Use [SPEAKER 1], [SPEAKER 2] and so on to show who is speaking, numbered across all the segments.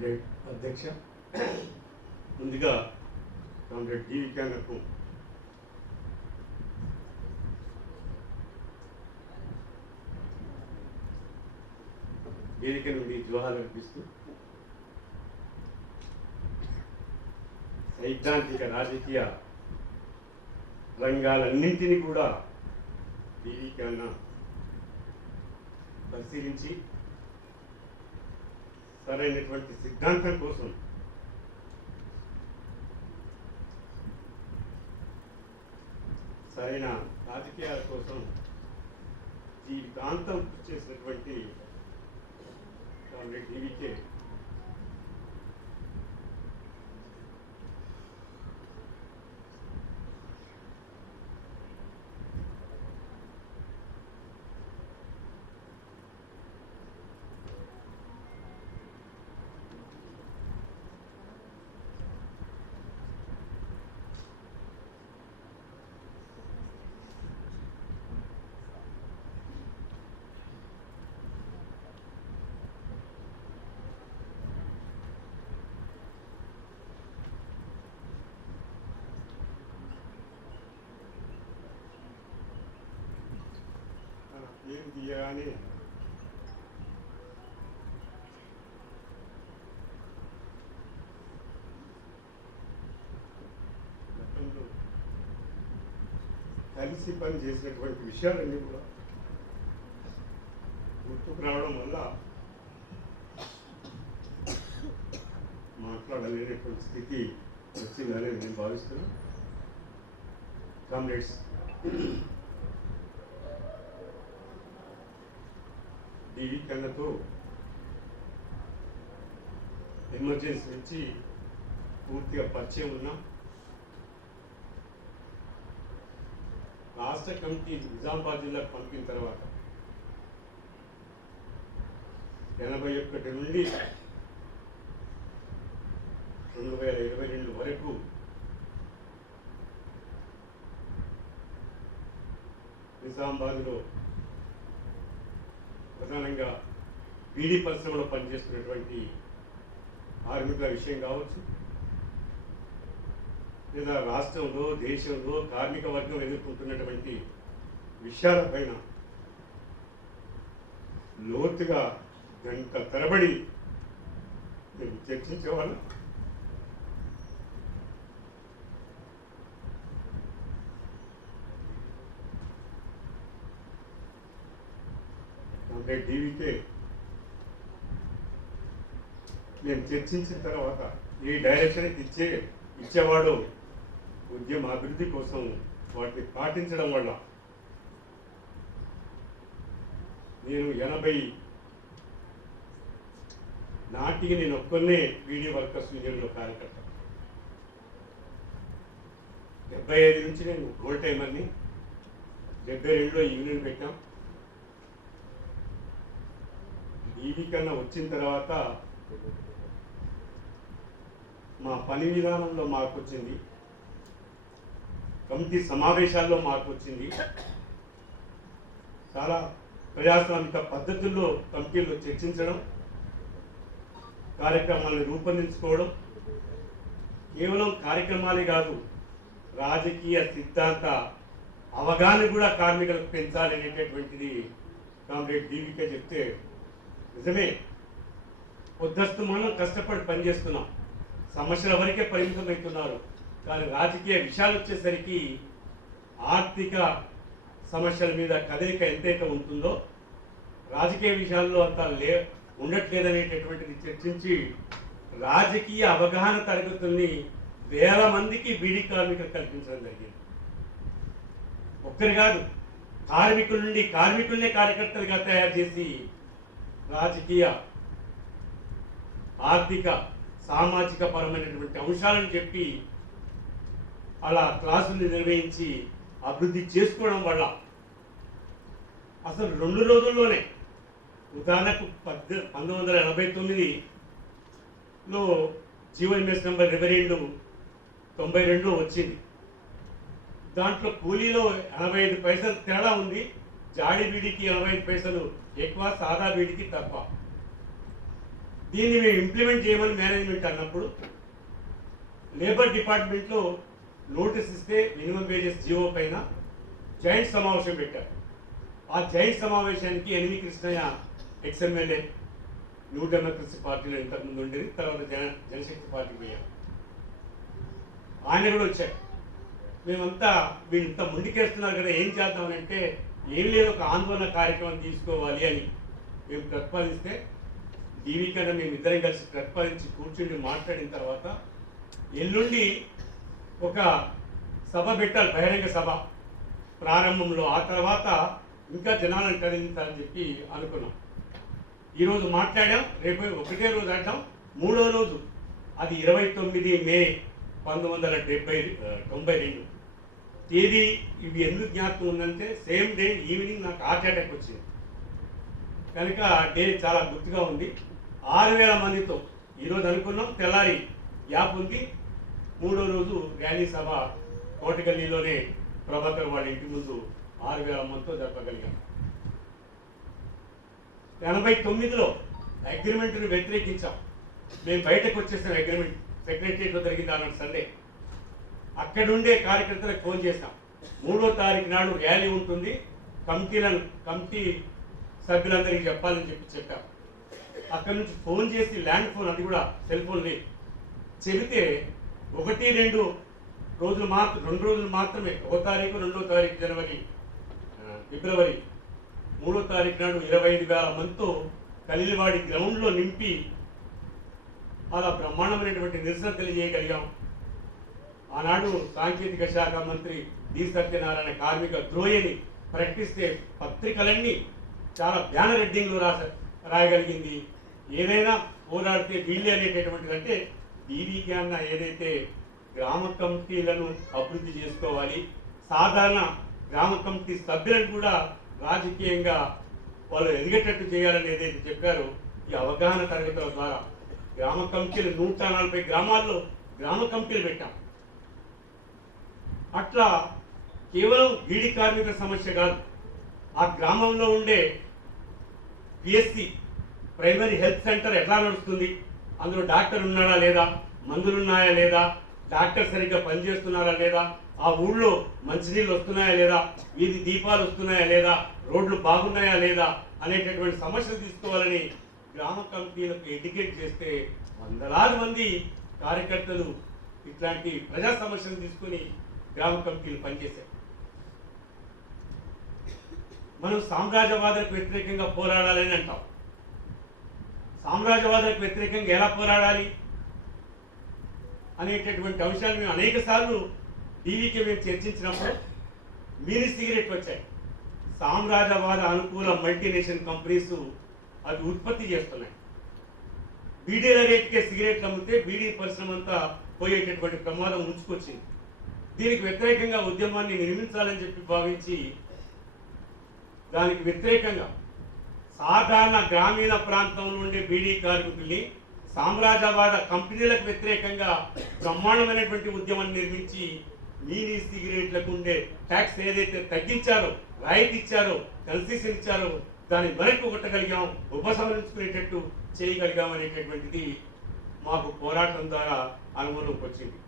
[SPEAKER 1] Comrade అధ్యక్ష. ముందుగా comrade జీవికానకు వేదిక నుండి జోహాలు అనిపిస్తూ సైద్ధాంతిక రాజకీయ రంగాలన్నింటినీ కూడా దీవికన్న పరిశీలించి సరైనటువంటి సిద్ధాంతం కోసం. సరైన రాజకీయాల కోసం జీవితాంతం కృషి చేసినటువంటి కామ్రేడ్ డివికే విద్య తీయగానే గతంలో కలిసి పని చేసినటువంటి విషయాలన్నీ కూడా గుర్తుకు రావడం వల్ల మాట్లాడలేనటువంటి స్థితి వచ్చిందని నేను భావిస్తున్నాను కామ్రేడ్స్ డివి ఎమర్జెన్సీ నుంచి పూర్తిగా పరిచయం ఉన్నాం. రాష్ట్ర కమిటీ నిజామాబాద్ జిల్లాకు పంపిన తర్వాత ఎనభై ఒకటి నుండి రెండు వేల ఇరవై రెండు వరకు నిజామాబాద్లో ప్రధానంగా బీడీ పరిశ్రమలో పనిచేస్తున్నటువంటి కార్మికుల విషయం కావచ్చు లేదా రాష్ట్రంలో దేశంలో కార్మిక వర్గం ఎదుర్కొంటున్నటువంటి విషయాలపైన లోతుగా గంట తరబడి మేము చర్చించేవాళ్ళం. అంటే డీవీకే నేను చర్చించిన తర్వాత ఈ డైరెక్షన్ ఇచ్చే ఇచ్చేవాడు ఉద్యమ అభివృద్ధి కోసం వాటిని పాటించడం వల్ల నేను ఎనభై నాటికి నేను ఒక్కనే వీడియో వర్కర్స్ యూనియన్లో కార్యకర్త. డెబ్బై ఐదు నుంచి నేను గోల్ టైమర్ని డెబ్బై రెండులో యూనియన్ పెట్టాం. ఈవీ కన్నా వచ్చిన తర్వాత మా పని విధానంలో మార్పు వచ్చింది కమిటీ సమావేశాల్లో మార్పు వచ్చింది చాలా ప్రజాస్వామిక పద్ధతుల్లో కమిటీలు చర్చించడం కార్యక్రమాలను రూపొందించుకోవడం కేవలం కార్యక్రమాలే కాదు రాజకీయ సిద్ధాంత అవగాహన కూడా కార్మికులకు పెంచాలి అనేటటువంటిది కామ్రేడ్ దీవిక చెప్తే నిజమే. పొద్దస్తు మనం కష్టపడి పనిచేస్తున్నాం. సమస్యల వరకే పరిమితం అవుతున్నారు కానీ రాజకీయ విషయాలు వచ్చేసరికి ఆర్థిక సమస్యల మీద కదలిక ఎంతైతే ఉంటుందో రాజకీయ విషయాల్లో అంత లే ఉండట్లేదనేటటువంటిది చర్చించి రాజకీయ అవగాహన తరగతుల్ని వేల మందికి బీడీ కార్మికులు కల్పించడం జరిగింది. ఒక్కరు కాదు కార్మికుల నుండి కార్మికులనే కార్యకర్తలుగా తయారు చేసి రాజకీయ ఆర్థిక సామాజిక పరమైనటువంటి అంశాలను చెప్పి అలా క్లాసులు నిర్వహించి అభివృద్ధి చేసుకోవడం వల్ల అసలు రెండు రోజుల్లోనే ఉదాహరణకు పద్దె పంతొమ్మిది వందల ఎనభై తొమ్మిదిలో జీవోఎంఎస్ నెంబర్ ఇరవై రెండు తొంభై రెండు వచ్చింది. దాంట్లో కూలీలో ఎనభై ఐదు పైసలు తేడా ఉంది. జాడి బీడికి ఎనభై ఐదు పైసలు ఎక్కువ సాదా వీటికి తక్కువ. దీన్ని మేము ఇంప్లిమెంట్ చేయమని మేనేజ్మెంట్ అన్నప్పుడు లేబర్ డిపార్ట్మెంట్లో నోటీస్ ఇస్తే మినిమం వేజెస్ జీవో పైన జాయింట్ సమావేశం పెట్టారు. ఆ జాయింట్ సమావేశానికి enemy Krishnaiah ex MLA New Democracy పార్టీలో ఇంతకుముందు ఉండేది తర్వాత జన జనశక్తి పార్టీకి పోయారు ఆయన కూడా వచ్చారు. మేమంతా వీళ్ళు ఇంత ముందుకేస్తున్నారు కదా ఏం చేద్దామని అంటే ఏం లేదు ఒక ఆందోళన కార్యక్రమం తీసుకోవాలి అని మేము ప్రతిపాదిస్తే డీవీ కన్నా మేము ఇద్దరం కలిసి ప్రతిపాదించి కూర్చుండి మాట్లాడిన తర్వాత ఎల్లుండి ఒక సభ పెట్టాలి బహిరంగ సభ ప్రారంభంలో. ఆ తర్వాత ఇంకా జనాలను కలిగించాలని చెప్పి అనుకున్నాం. ఈరోజు మాట్లాడాం రేపు ఒకటే రోజు అంటాం మూడో రోజు అది ఇరవై తొమ్మిది మే పంతొమ్మిది వందల డెబ్బై తొంభై రెండు. తేదీ ఇవి ఎందుకు జ్ఞాపకం ఉందంటే సేమ్ డే ఈవినింగ్ నాకు హార్ట్ అటాక్ వచ్చింది. కనుక ఆ డే చాలా గుర్తుగా ఉంది. ఆరు వేల మందితో ఈరోజు అనుకున్నాం తెల్లారి యాప్ ఉంది. మూడో రోజు ర్యాలీ సభ కోటగల్లీలోనే ప్రభాకర్ వాళ్ళ ఇంటి ముందు ఆరు వేల మందితో జరపగలిగాం. ఎనభై తొమ్మిదిలో అగ్రిమెంట్ని వ్యతిరేకించాం. మేము బయటకు వచ్చేసాం అగ్రిమెంట్. సెక్రటరియట్లో జరిగింది ఆనాడు సండే. అక్కడుండే కార్యకర్తలకు ఫోన్ చేస్తాం మూడో తారీఖు నాడు ర్యాలీ ఉంటుంది. కమిటీలను కమిటీ సభ్యులందరికీ చెప్పాలని చెప్పి చెప్పాం. అక్కడ నుంచి ఫోన్ చేసి ల్యాండ్ ఫోన్ అది కూడా సెల్ ఫోన్ లేదు చెబితే ఒకటి రెండు రోజులు మాత్రం రెండు రోజులు మాత్రమే ఒక తారీఖు రెండో తారీఖు జనవరి ఫిబ్రవరి మూడో తారీఖు నాడు ఇరవై ఐదు వేల మందితో కలిలివాడి గ్రౌండ్లో నింపి అలా బ్రహ్మాండమైనటువంటి నిరసన తెలియజేయగలిగాం. ఆనాడు సాంకేతిక శాఖ మంత్రి డి. సత్యనారాయణ కార్మిక ద్రోహిని ప్రకటిస్తే పత్రికలన్నీ చాలా బ్యానర్ హెడ్డింగ్లు రాస రాయగలిగింది. ఏదైనా పోరాడితే వీళ్ళే అనేటటువంటిది అంటే దీనికి అన్న ఏదైతే గ్రామ కమిటీలను అభివృద్ధి చేసుకోవాలి సాధారణ గ్రామ కమిటీ సభ్యులను కూడా రాజకీయంగా వాళ్ళు ఎదిగేటట్టు చేయాలని ఏదైతే చెప్పారో ఈ అవగాహన తరగతుల ద్వారా గ్రామ కమిటీలు నూట నలభై గ్రామాల్లో గ్రామ కమిటీలు పెట్టాం. అట్లా కేవలం బీడీ కార్మిక సమస్య కాదు. ఆ గ్రామంలో ఉండే పిఎస్సి ప్రైమరీ హెల్త్ సెంటర్ ఎట్లా నడుస్తుంది? అందులో డాక్టర్ ఉన్నాడా లేదా? మందులు ఉన్నాయా లేదా? డాక్టర్ సరిగ్గా పనిచేస్తున్నారా లేదా? ఆ ఊళ్ళో మంచినీళ్ళు వస్తున్నాయా లేదా? వీధి దీపాలు వస్తున్నాయా లేదా? రోడ్లు బాగున్నాయా లేదా? అనేటటువంటి సమస్యలు తీసుకోవాలని గ్రామ కమిటీలకు ఎడ్యుకేట్ చేస్తే వందలాది మంది కార్యకర్తలు ఇట్లాంటి ప్రజా సమస్యలు తీసుకొని గ్రామ కమిటీలు పనిచేశారు మనం సామ్రాజ్యవాదులకు వ్యతిరేకంగా పోరాడాలని అంటాం. సామ్రాజ్యవాదులకు వ్యతిరేకంగా ఎలా పోరాడాలి అనేటటువంటి అంశాలు మేము అనేక సార్లు టీవీకి మేము చర్చించినప్పుడు మీని సిగరెట్ వచ్చాయి. సామ్రాజ్యవాద అనుకూల మల్టీనేషనల్ కంపెనీస్ అవి ఉత్పత్తి చేస్తున్నాయి. బీడీల రేట్కే సిగరెట్లు అమ్మితే బీడీ పరిశ్రమ అంతా పోయేటటువంటి ప్రమాదం ఉంచుకొచ్చింది దీనికి వ్యతిరేకంగా ఉద్యమాన్ని నిర్మించాలని చెప్పి భావించి దానికి వ్యతిరేకంగా సాధారణ గ్రామీణ ప్రాంతంలో ఉండే బీడీ కార్మికుల్ని సామ్రాజ్యవాద కంపెనీలకు వ్యతిరేకంగా బ్రహ్మాండమైనటువంటి ఉద్యమాన్ని నిర్మించి నీలి సిగరెట్లకు ఉండే ట్యాక్స్ ఏదైతే తగ్గించారో రాయితీ ఇచ్చారో కన్సెషన్ ఇచ్చారో దాన్ని వెనక్కి కొట్టగలిగాం ఉపసంహరించుకునేటట్టు చేయగలిగాం అనేటటువంటిది మాకు పోరాటం ద్వారా అనుభవంలోకి వచ్చింది.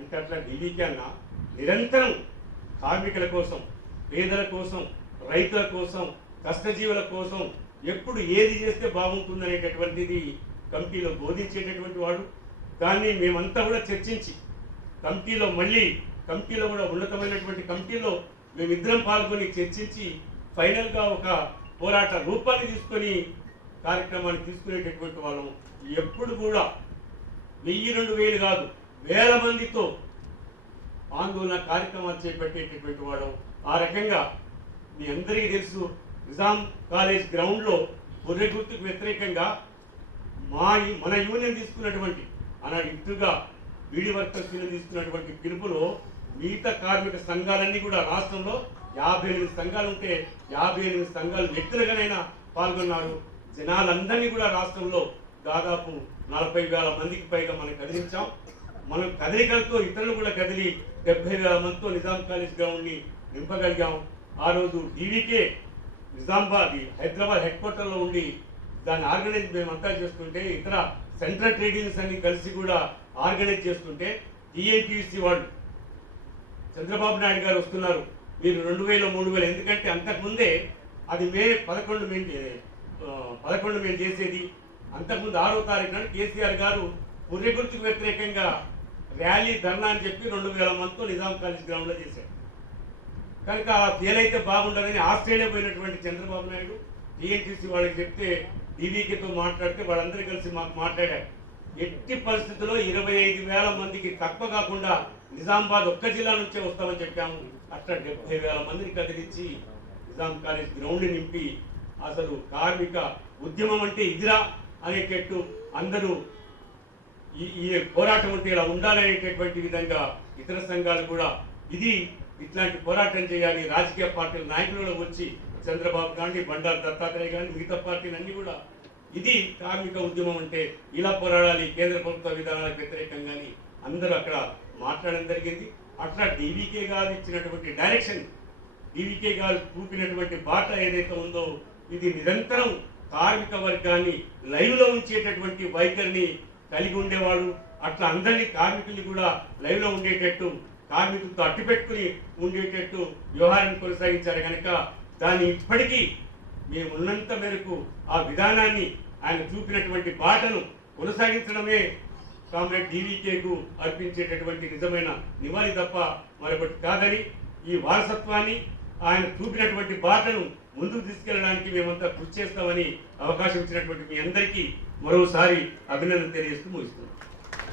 [SPEAKER 1] అంటే అట్లా ఢిల్లీకి అన్న నిరంతరం కార్మికుల కోసం పేదల కోసం రైతుల కోసం కష్టజీవుల కోసం ఎప్పుడు ఏది చేస్తే బాగుంటుంది అనేటటువంటిది కమిటీలో బోధించేటటువంటి వాడు. దాన్ని మేమంతా కూడా చర్చించి కమిటీలో మళ్ళీ కమిటీలో కూడా ఉన్నతమైనటువంటి కమిటీలో మేమిద్దరం పాల్గొని చర్చించి ఫైనల్గా ఒక పోరాట రూపాన్ని తీసుకొని కార్యక్రమాన్ని తీసుకునేటటువంటి వాళ్ళం. ఎప్పుడు కూడా వెయ్యి రెండు వేలు కాదు వేల మందితో ఆందోళన కార్యక్రమాలు చేపట్టేటటువంటి వాడు. ఆ రకంగా మీ అందరికీ తెలుసు నిజాం కాలేజ్ గ్రౌండ్లో గొర్రె గుర్తుకు వ్యతిరేకంగా మా మన యూనియన్ తీసుకున్నటువంటి అలా ఇటుగా బీడీ వర్కర్స్ యూనియన్ తీసుకున్నటువంటి పిలుపులో మిగతా కార్మిక సంఘాలన్నీ కూడా రాష్ట్రంలో యాభై ఎనిమిది సంఘాలు ఉంటే యాభై ఎనిమిది సంఘాలు వ్యక్తులుగానైనా పాల్గొన్నారు. జనాలందరినీ కూడా రాష్ట్రంలో దాదాపు నలభై వేల మందికి పైగా మనం కదిలించాం. మనం కదలికలతో ఇతరులు కూడా కదిలి డెబ్బై వేల మందితో నిజాం కాలేజ్ గ్రౌండ్ని నింపగలిగాం. ఆ రోజు డీవీకే నిజామాబాద్ హైదరాబాద్ హెడ్ క్వార్టర్లో ఉండి దాన్ని ఆర్గనైజ్ మేమంతా చేస్తుంటే ఇతర సెంట్రల్ ట్రేడింగ్స్ అన్ని కలిసి కూడా ఆర్గనైజ్ చేస్తుంటే టీఐటీసీ వాళ్ళు చంద్రబాబు నాయుడు గారు వస్తున్నారు. మీరు రెండు వేల మూడు వేలు ఎందుకంటే అంతకుముందే అది మే పదకొండు మేము పదకొండు మేము చేసేది. అంతకుముందు ఆరో తారీఖు నాడు కేసీఆర్ గారు పుర్రెగుర్తుకు వ్యతిరేకంగా ర్యాలీ ధర్నా అని చెప్పి రెండు వేల మందితో నిజాం కాలేజ్ గ్రౌండ్లో చేశారు. కనుక ఫెయిల్ అయితే బాగుండదని ఆస్ట్రేలియా పోయినటువంటి చంద్రబాబు నాయుడు టీఎన్టీసీ వాళ్ళకి చెప్తే డీవీకేతో మాట్లాడితే వాళ్ళందరూ కలిసి మాకు మాట్లాడారు. ఎట్టి పరిస్థితుల్లో ఇరవై ఐదు వేల మందికి తక్కువ కాకుండా నిజామాబాద్ ఒక్క జిల్లా నుంచే వస్తామని చెప్పాము. అట్లా డెబ్బై వేల మందిని కదిలించి నిజాం కాలేజ్ గ్రౌండ్ నింపి అసలు కార్మిక ఉద్యమం అంటే ఇదిరా అనేటట్టు అందరూ ఈ ఈ పోరాటం అంటే ఇలా ఉండాలనేటటువంటి విధంగా ఇతర సంఘాలు కూడా ఇది ఇట్లాంటి పోరాటం చేయాలి. రాజకీయ పార్టీల నాయకులలో వచ్చి చంద్రబాబు గాంధీ బండారు దత్తాత్రేయ కానీ మిగతా పార్టీలు కూడా ఇది కార్మిక ఉద్యమం అంటే ఇలా పోరాడాలి. కేంద్ర ప్రభుత్వ విధానాలకు వ్యతిరేకంగా అందరూ అక్కడ మాట్లాడడం జరిగింది. అట్లా డీవీకే గారు ఇచ్చినటువంటి డైరెక్షన్ డీవీకే గారు చూపినటువంటి బాట ఏదైతే ఉందో ఇది నిరంతరం కార్మిక వర్గాన్ని లైవ్లో ఉంచేటటువంటి వైఖరిని కలిగి ఉండేవాడు. అట్లా అందరినీ కార్మికుల్ని కూడా లైవ్లో ఉండేటట్టు కార్మికులతో అట్టిపెట్టుకుని ఉండేటట్టు వ్యవహారాన్ని కొనసాగించారు. కనుక దాన్ని ఇప్పటికీ మేము ఉన్నంత మేరకు ఆ విధానాన్ని ఆయన చూపినటువంటి బాటను కొనసాగించడమే కామ్రేడ్ డీవీకేకు అర్పించేటటువంటి నిజమైన నివాళి తప్ప మరొకటి కాదని ఈ వారసత్వాన్ని ఆయన చూపినటువంటి బాటను ముందుకు తీసుకెళ్ళడానికి మేమంతా కృషి చేస్తామని అవకాశం ఇచ్చినటువంటి మీ అందరికీ మరోసారి అభినందన తెలియజేస్తూ ముగిస్తున్నాం